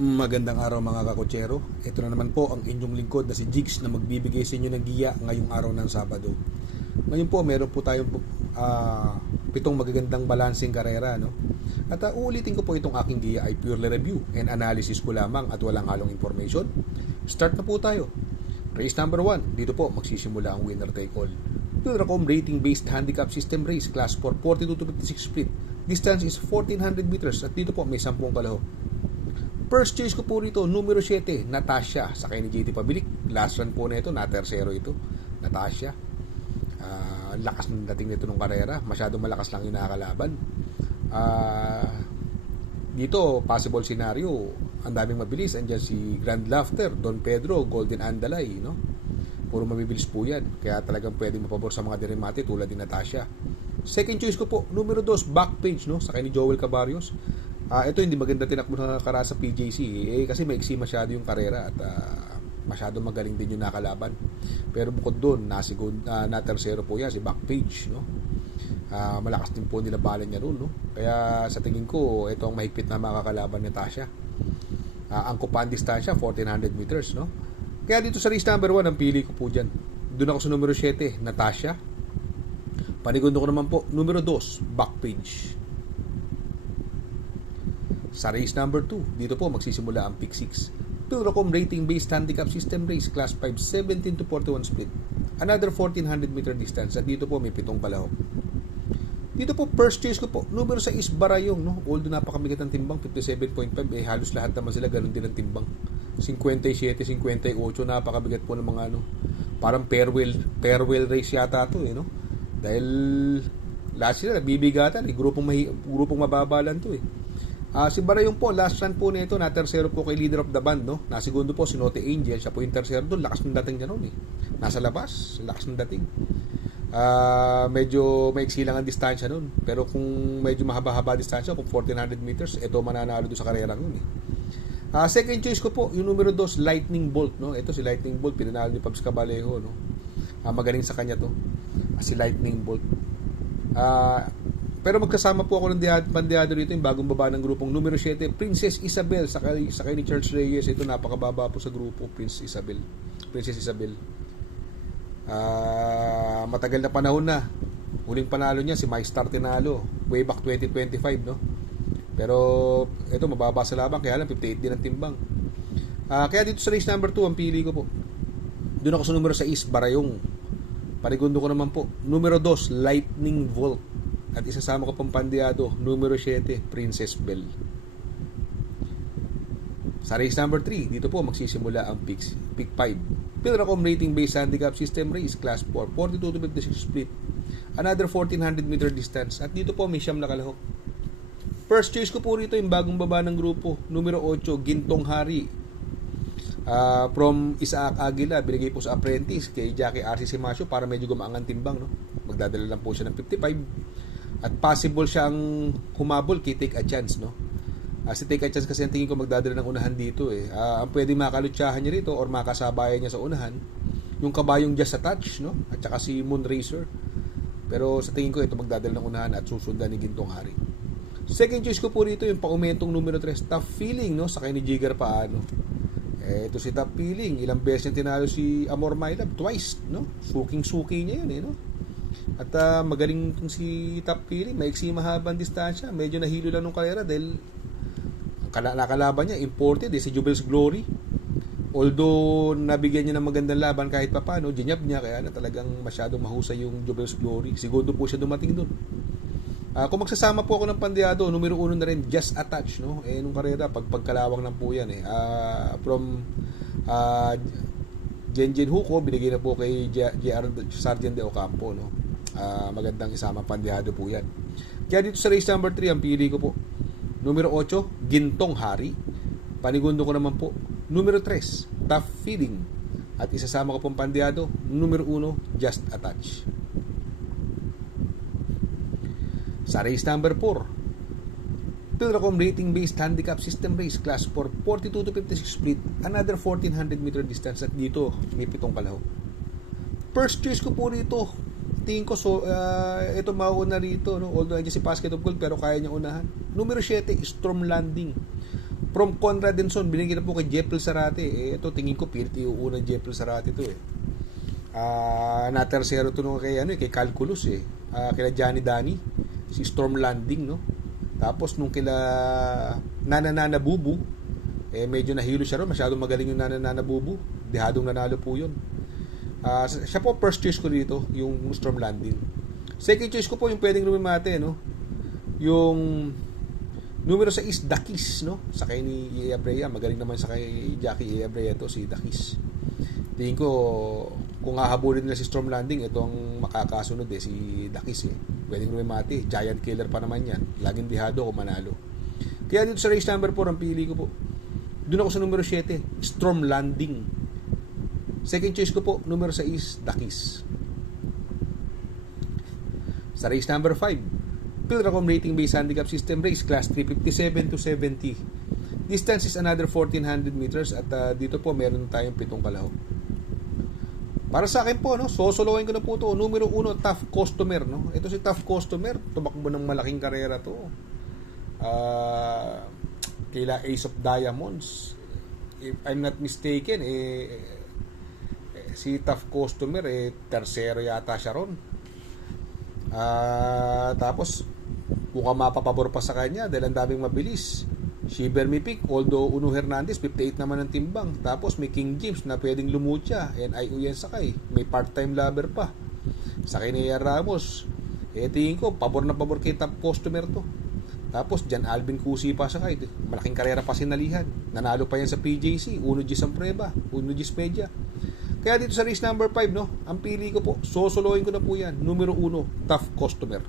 Magandang araw mga kakotsero. Ito na naman po ang inyong lingkod na si Jigs na magbibigay sa inyo ng giya ngayong araw ng Sabado. Ngayon po meron po tayong pitong magagandang balancing karera. No? At uulitin ko po itong aking giya ay purely review and analysis ko lamang at walang halong information. Start na po tayo. Race number 1. Dito po magsisimula ang winner take all. Pilracom rating based handicap system race class 4 42 to 56 split. Distance is 1400 meters at dito po may 10 kalahok. First choice ko po rito, numero 7, Natasha, sakay ni JT Pabilik. Last run po na ito, na tersero ito, Natasha. Lakas ng dating nito nung karera, masyadong malakas lang yung nakakalaban. Dito, possible scenario, ang daming mabilis. Andiyan si Grand Laughter, Don Pedro, Golden Andalay, no? Puro mabibilis po yan. Kaya talagang pwedeng mapabor sa mga dirimati tulad ni Natasha. Second choice ko po, numero 2, Backpage, no? Sakay ni Joel Cabarios. Ito hindi maganda tinakbo na kara sa PJC kasi maiksi masyado yung karera at masyado magaling din yung nakalaban. Pero bukod doon, na tersero po yan si Backpage, no? Malakas din po nilabanan niya roon, no? Kaya sa tingin ko, ito ang mahigpit na makakalaban ni Tasha. Ang kupan distansya 1400 meters, no? Kaya dito sa race number 1 ang pili ko po diyan. Doon ako sa numero 7, Natasha. Panigundo ko naman po, numero 2, Backpage. Sa race number 2, dito po magsisimula ang pick 6. Pilracom rating based handicap system race class 5 17 to 41 split. Another 1400 meter distance at dito po may 7 kalahok. Dito po first choice ko po, numero 6 Barayong, no? Although napakabigat ng timbang 57.5 halos lahat naman sila ganun din ang timbang. 57, 58, napakabigat po ng mga parang farewell race yata to no? Dahil lahat sila nagbibigatan grupong mababalan to si Barayong po, last run po nito, na tersero po kay leader of the band, no? Nasegundo po si Note Angel, siya po yung tersero doon, lakas ng dating niya noon Nasa labas, lakas ng dating. Medyo maiksi lang ang distansya noon, pero kung medyo mahaba-haba distansya, kung 1400 meters, ito mananalo doon sa karera noon second choice ko po, yung numero 2, Lightning Bolt, no? Ito si Lightning Bolt, pinanalo ni Pabs Cabalejo, no? Magaling sa kanya to. Si Lightning Bolt. Pero magkasama po ako ng bandeado rito yung bagong baba ng grupong numero 7, Princess Isabel, sakay ni Charles Reyes. Ito napakababa po sa grupo, Princess Isabel. Matagal na panahon na. Huling panalo niya si Mike Star tinalo way back 2025, no? Pero ito mababa sa labang, kaya lang 58 din ang timbang. Kaya dito sa race number 2 ang pili ko po. Doon ako sa numero 6, Barayong. Panigundo ko naman po, numero 2, Lightning Bolt. At isasama ko pang pandeado, numero 7, Princess Belle. Sa race number 3, dito po magsisimula ang pick 5. Pilracom rating based handicap system race class 4, 42 to 56 split. Another 1400 meter distance. At dito po may 9 na kalahok. First choice ko po rito yung bagong baba ng grupo, numero 8, Gintong Hari. From Isaac Aguila, binigay po sa apprentice kay Jackie RC Simasio para medyo gumaangan timbang, no? Magdadala lang po siya ng 55. At possible siyang humabol kay Take a Chance, no? Si Take a Chance kasi ang tingin ko magdadala ng unahan dito ang pwedeng makalutsahan niya rito or makasabayan niya sa unahan yung kabayong Just a Touch, no? At saka si Moon Racer. Pero sa tingin ko ito magdadala ng unahan at susundan ni Gintong Hari. Second choice ko po rito yung paumentong numero 3, Tough Feeling, no? Sakay ni Jigger Paano. Ito si Tough Feeling, ilang beses niya tinalo si Amor My Love, twice, no? Suking-suki niya yun, no? At magaling itong si Top Feeling, maiksi mahabang distansya, medyo nahilo lang nung karera dahil nakalaban niya imported si Jubil's Glory. Although nabigyan niya ng magandang laban kahit papano, ginyab niya, kaya na talagang masyadong mahusay yung Jubil's Glory. Segundo po siya dumating doon. Kung magsasama po ako ng pandeado, numero 1 na rin, Just a Touch, no? Nung karera pagkalawang lang po yan from Jenjen Huko, binigay na po kay JR Sergeant de Ocampo, no? Magandang isama pandeado po yan. Kaya dito sa race number 3 ang pili ko po, numero 8, Gintong Hari. Panigundo ko naman po, numero 3, Tough Feeling. At isasama ko pong pandeado, numero 1, Just a Touch. Sa race number 4, Pilracom rating based handicap system race class 4 42 to 56 split. Another 1400 meter distance at dito may 7 kalahok. First choice ko po rito, tingin ko ito mauuna rito, no? Although nandiyan si Basket of Gold pero kaya niya unahan. Numero 7, Storm Landing. From Conrad Denson, binigyan na po kay Jeffrey Zarate. Ito, tingin ko, pilit iuunang Jeffrey Zarate ito na tersero ito nung kay Calculus kila Johnny Dani, si Storm Landing, no? Tapos nung kila Nana Bubu, medyo nahilo siya ron, masyadong magaling yung Nana Bubu, dihadong nanalo po yun. Siya po first choice ko dito, yung Storm Landing. Second choice ko po yung pwedeng lumimate, no? Yung numero 6 is Dakis, no? Sakay ni Ia Brea, magaling naman sakay Jackie Ia Brea to, si Dakis. Tingin ko kung hahabulin nila si Storm Landing, ito ang makakasunod si Dakis Pwedeng lumimate, giant killer pa naman yan. Laging dihado kung manalo. Kaya dito sa race number 4 ang pili ko po. Doon ako sa numero 7, Storm Landing. Second choice ko po, numero 6, Dakis. Sa race number 5, Pilracom rating based handicap system race, class 357 to 70. Distance is another 1400 meters at dito po meron tayong 7 kalahok. Para sa akin po, no, sosolohin ko na po ito. Numero 1, Tough Customer, no? Ito si Tough Customer, tumakbo ng malaking karera to. Kila Ace of Diamonds. If I'm not mistaken, si Tough Customer, tersero yata siya ron. Tapos mukhang mapapabor pa sa kanya dahil ang daming mabilis. Shiver Me Pick, although Uno Hernandez 58 naman ang timbang. Tapos may King James na pwedeng lumutya, NIU yan sakay, may part-time lover pa, sakay ni Ian Ramos. Tingin ko pabor na pabor kay Top Customer to. Tapos Jan Alvin Cusi pa sakay, malaking karera pa sinalihan, nanalo pa yan sa PJC, Uno Gis ang preba, Uno Gis Media. Kaya dito sa race number 5, no, ang pili ko po, sosolohin ko na po yan, numero 1, Tough Customer.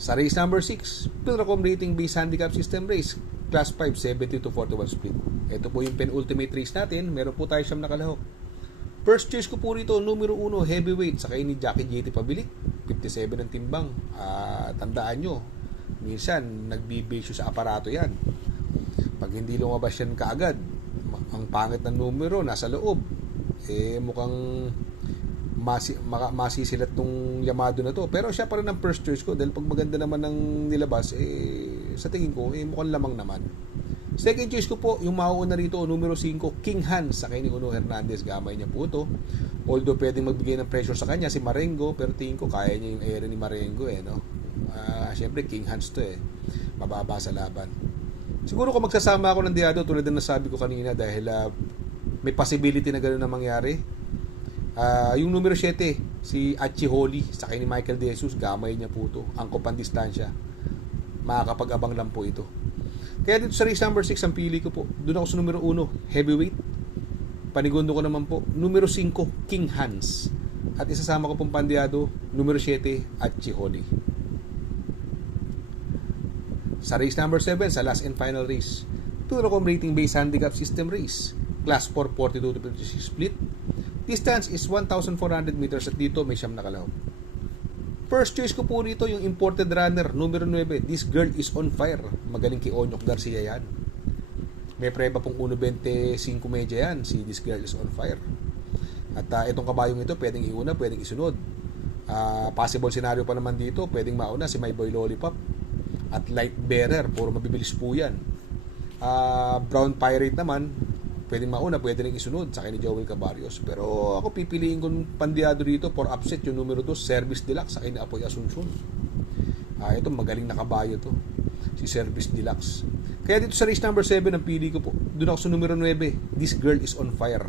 Sa race number 6, Pilracom rating based handicap system race, class 5, 70 to 41 split. Ito po yung penultimate race natin, meron po tayo siyam na kalahok. First choice ko po rito, numero 1, heavyweight, sakay ni Jackie JT Pabilik, 57 ang timbang. Tandaan nyo, minsan nagbibisyo sa aparato yan. Pag hindi lumabas yan kaagad, ang pangit ng numero nasa loob, mukhang masisilat tong Yamado na to. Pero siya pa rin ang first choice ko dahil pag maganda naman ng nilabas, sa tingin ko, mukhang lamang naman. Second choice ko po, yung mauuna rito, numero 5, King Hans, sakay ni Uno Hernandez, gamay niya po ito. Although pwedeng magbigay ng pressure sa kanya si Marengo, pero tingin ko kaya niya yung area ni Marengo no? Siyempre King Hans to mababa sa laban. Siguro kung magsasama ako ng Diado, tulad ng nasabi ko kanina, dahil may possibility na gano'n na mangyari. Yung numero 7, si Achi Holly, sakay ni Michael De Jesus, gamay niya po ito, angkop ang distansya, makakapag-abang lang po ito. Kaya dito sa race number 6 ang pili ko po, doon ako sa numero 1, heavyweight. Panigundo ko naman po, numero 5, King Hans, at isasama ko pong Pandiado, numero 7, Achi Holly. Sa race number 7, sa last and final race, Pilracom rating based handicap system race, class 4, 42 to 56 split. Distance is 1,400 meters at dito may siyam na kalahok. First choice ko po rito yung imported runner, numero 9, This Girl Is On Fire. Magaling kay Onyok Garcia yan. May preba pong 1.25 medya yan, si This Girl Is On Fire. At itong kabayong ito, pwedeng iuna, pwedeng isunod. Possible scenario pa naman dito, pwedeng mauna si My Boy Lollipop. At Light Bearer, puro mabibilis po yan. Brown Pirate naman, pwedeng mauna, pwede rin isunod sa ni Joel Cabarrios. Pero ako pipiliin ko Pandiado dito for upset yung numero 2, Service Deluxe sa ni Apoy Asuncion. Ito magaling na kabayo to, si Service Deluxe. Kaya dito sa race number 7 ang pili ko po, doon ako sa numero 9, This Girl Is On Fire.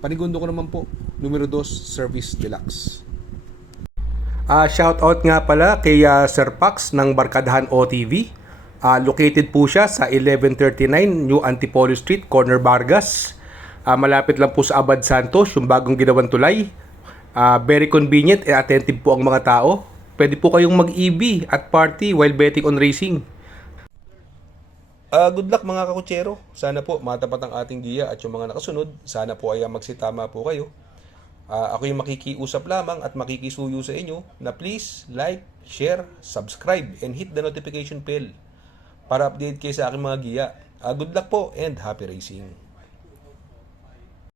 Panigundo ko naman po, numero 2, Service Deluxe. Shout out nga pala kay Sir Pax ng Barkadahan OTV. Located po siya sa 1139 New Antipolo Street, Corner Vargas. Malapit lang po sa Abad Santos, yung bagong ginawang tulay. Very convenient and attentive po ang mga tao. Pwede po kayong mag-EV at party while betting on racing. Good luck mga kakutsero. Sana po matapat ang ating giya at yung mga nakasunod. Sana po ay magsitama po kayo. Ako yung makikiusap lamang at makikisuyo sa inyo na please like, share, subscribe, and hit the notification bell para update kayo sa aking mga giya. Good luck po and happy racing!